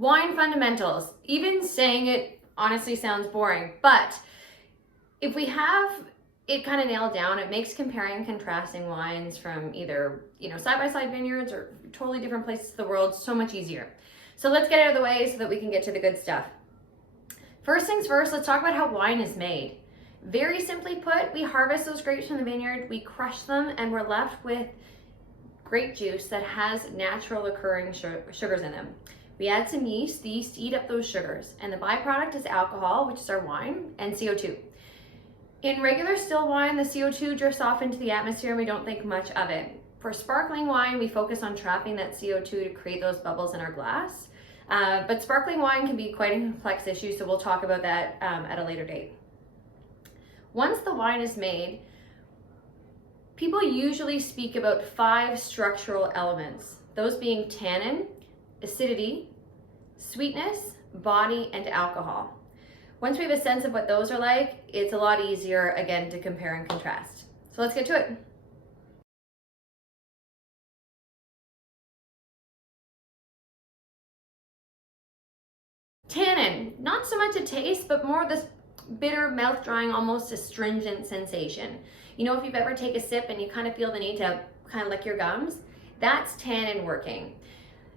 Wine fundamentals. Even saying it honestly sounds boring, but if we have it kind of nailed down, it makes comparing and contrasting wines from either, side-by-side vineyards or totally different places of the world so much easier. So let's get it out of the way so that we can get to the good stuff. First things first, let's talk about how wine is made. Very simply put, we harvest those grapes from the vineyard, we crush them, and we're left with grape juice that has natural occurring sugars in them. We add some yeast, the yeast eat up those sugars, and the byproduct is alcohol, which is our wine, and CO2. In regular still wine, the CO2 drifts off into the atmosphere and we don't think much of it. For sparkling wine, we focus on trapping that CO2 to create those bubbles in our glass. But sparkling wine can be quite a complex issue, so we'll talk about that at a later date. Once the wine is made, people usually speak about 5 structural elements, those being tannin, acidity, sweetness, body, and alcohol. Once we have a sense of what those are like, it's a lot easier, again, to compare and contrast. So let's get to it. Tannin, not so much a taste, but more this bitter, mouth-drying, almost astringent sensation. If you've ever taken a sip and you kind of feel the need to kind of lick your gums, that's tannin working.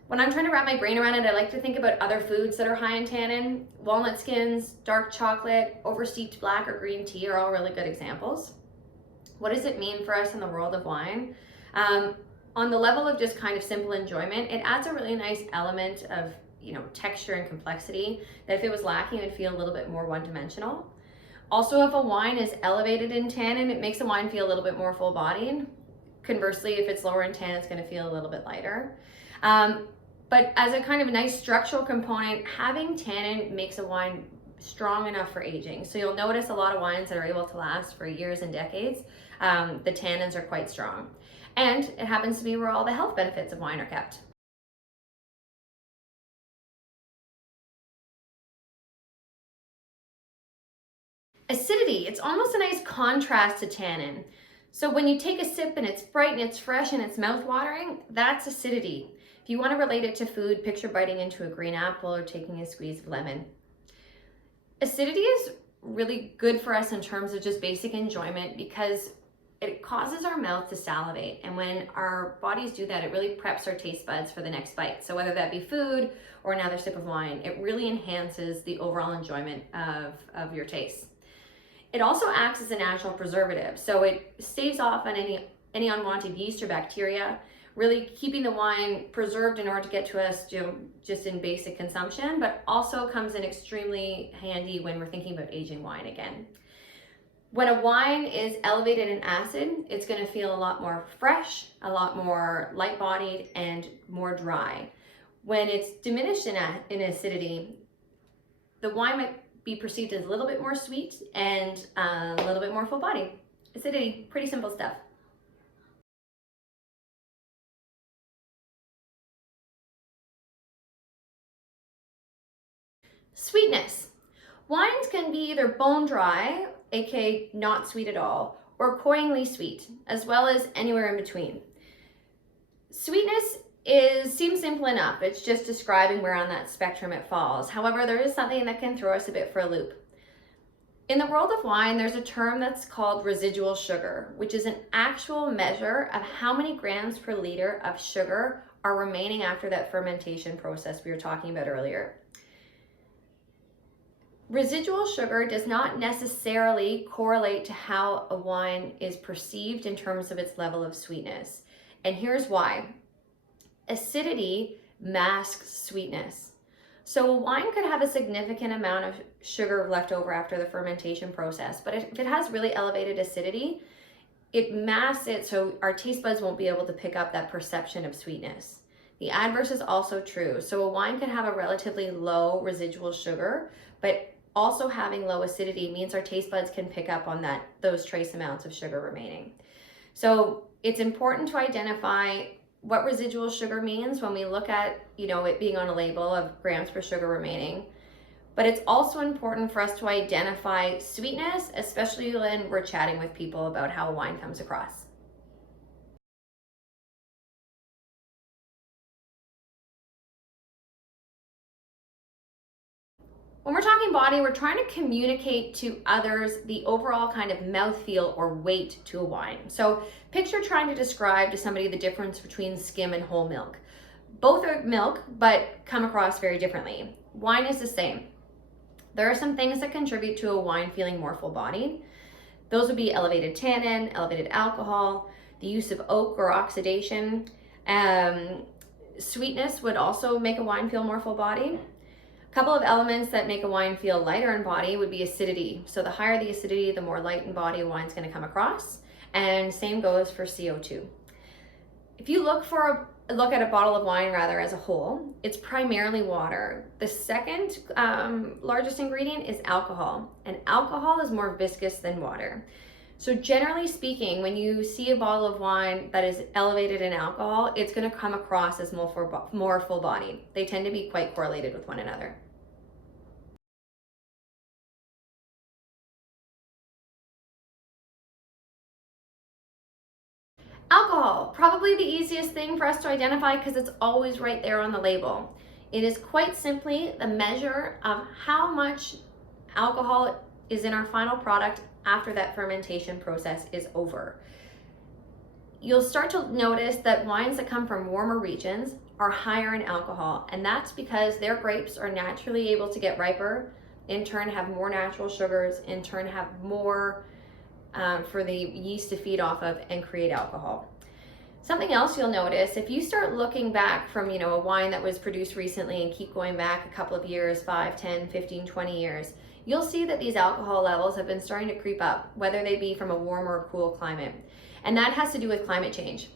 When I'm trying to wrap my brain around it, I like to think about other foods that are high in tannin. Walnut skins, dark chocolate, oversteeped black or green tea are all really good examples. What does it mean for us in the world of wine? On the level of just kind of simple enjoyment, it adds a really nice element of texture and complexity that if it was lacking, it would feel a little bit more one-dimensional. Also, if a wine is elevated in tannin, it makes a wine feel a little bit more full-bodied. Conversely, if it's lower in tannin, it's going to feel a little bit lighter. But as a kind of nice structural component, having tannin makes a wine strong enough for aging. So you'll notice a lot of wines that are able to last for years and decades, the tannins are quite strong. And it happens to be where all the health benefits of wine are kept. Acidity, it's almost a nice contrast to tannin. So when you take a sip and it's bright and it's fresh and it's mouth-watering, that's acidity. If you want to relate it to food, picture biting into a green apple or taking a squeeze of lemon. Acidity is really good for us in terms of just basic enjoyment because it causes our mouth to salivate. And when our bodies do that, it really preps our taste buds for the next bite. So whether that be food or another sip of wine, it really enhances the overall enjoyment of your taste. It also acts as a natural preservative, so it staves off on any unwanted yeast or bacteria, really keeping the wine preserved in order to get to us just in basic consumption, but also comes in extremely handy when we're thinking about aging wine again. When a wine is elevated in acid, it's going to feel a lot more fresh, a lot more light-bodied, and more dry. When it's diminished in acidity, the wine might be perceived as a little bit more sweet and a little bit more full body. Acidity, pretty simple stuff. Sweetness. Wines can be either bone dry, aka not sweet at all, or cloyingly sweet, as well as anywhere in between. Sweetness seems simple enough. It's just describing where on that spectrum it falls. However, there is something that can throw us a bit for a loop. In the world of wine, there's a term that's called residual sugar, which is an actual measure of how many grams per liter of sugar are remaining after that fermentation process we were talking about earlier. Residual sugar does not necessarily correlate to how a wine is perceived in terms of its level of sweetness. And here's why. Acidity masks sweetness. So a wine could have a significant amount of sugar left over after the fermentation process, but if it has really elevated acidity, it masks it so our taste buds won't be able to pick up that perception of sweetness. The adverse is also true. So a wine can have a relatively low residual sugar, but also having low acidity means our taste buds can pick up on those trace amounts of sugar remaining. So it's important to identify what residual sugar means when we look at, it being on a label of grams per sugar remaining. But it's also important for us to identify sweetness, especially when we're chatting with people about how a wine comes across. When we're talking body, we're trying to communicate to others the overall kind of mouthfeel or weight to a wine. So picture trying to describe to somebody the difference between skim and whole milk. Both are milk, but come across very differently. Wine is the same. There are some things that contribute to a wine feeling more full-bodied. Those would be elevated tannin, elevated alcohol, the use of oak or oxidation. Sweetness would also make a wine feel more full-bodied. A couple of elements that make a wine feel lighter in body would be acidity. So the higher the acidity, the more light in body a wine's going to come across. And same goes for CO2. If you look at a bottle of wine as a whole, it's primarily water. The second largest ingredient is alcohol, and alcohol is more viscous than water. So generally speaking, when you see a bottle of wine that is elevated in alcohol, it's going to come across as more full-bodied. They tend to be quite correlated with one another. Alcohol, probably the easiest thing for us to identify because it's always right there on the label. It is quite simply the measure of how much alcohol is in our final product after that fermentation process is over. You'll start to notice that wines that come from warmer regions are higher in alcohol, and that's because their grapes are naturally able to get riper, in turn have more natural sugars, in turn have more for the yeast to feed off of and create alcohol. Something else you'll notice, if you start looking back from a wine that was produced recently and keep going back a couple of years, 5, 10, 15, 20 years, you'll see that these alcohol levels have been starting to creep up, whether they be from a warm or cool climate. And that has to do with climate change.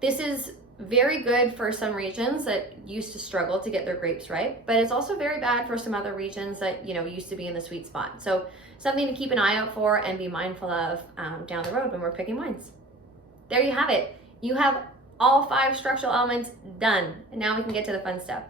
This is very good for some regions that used to struggle to get their grapes ripe, but it's also very bad for some other regions that used to be in the sweet spot. So something to keep an eye out for and be mindful of down the road when we're picking wines. There you have it. You have all 5 structural elements done. And now we can get to the fun stuff.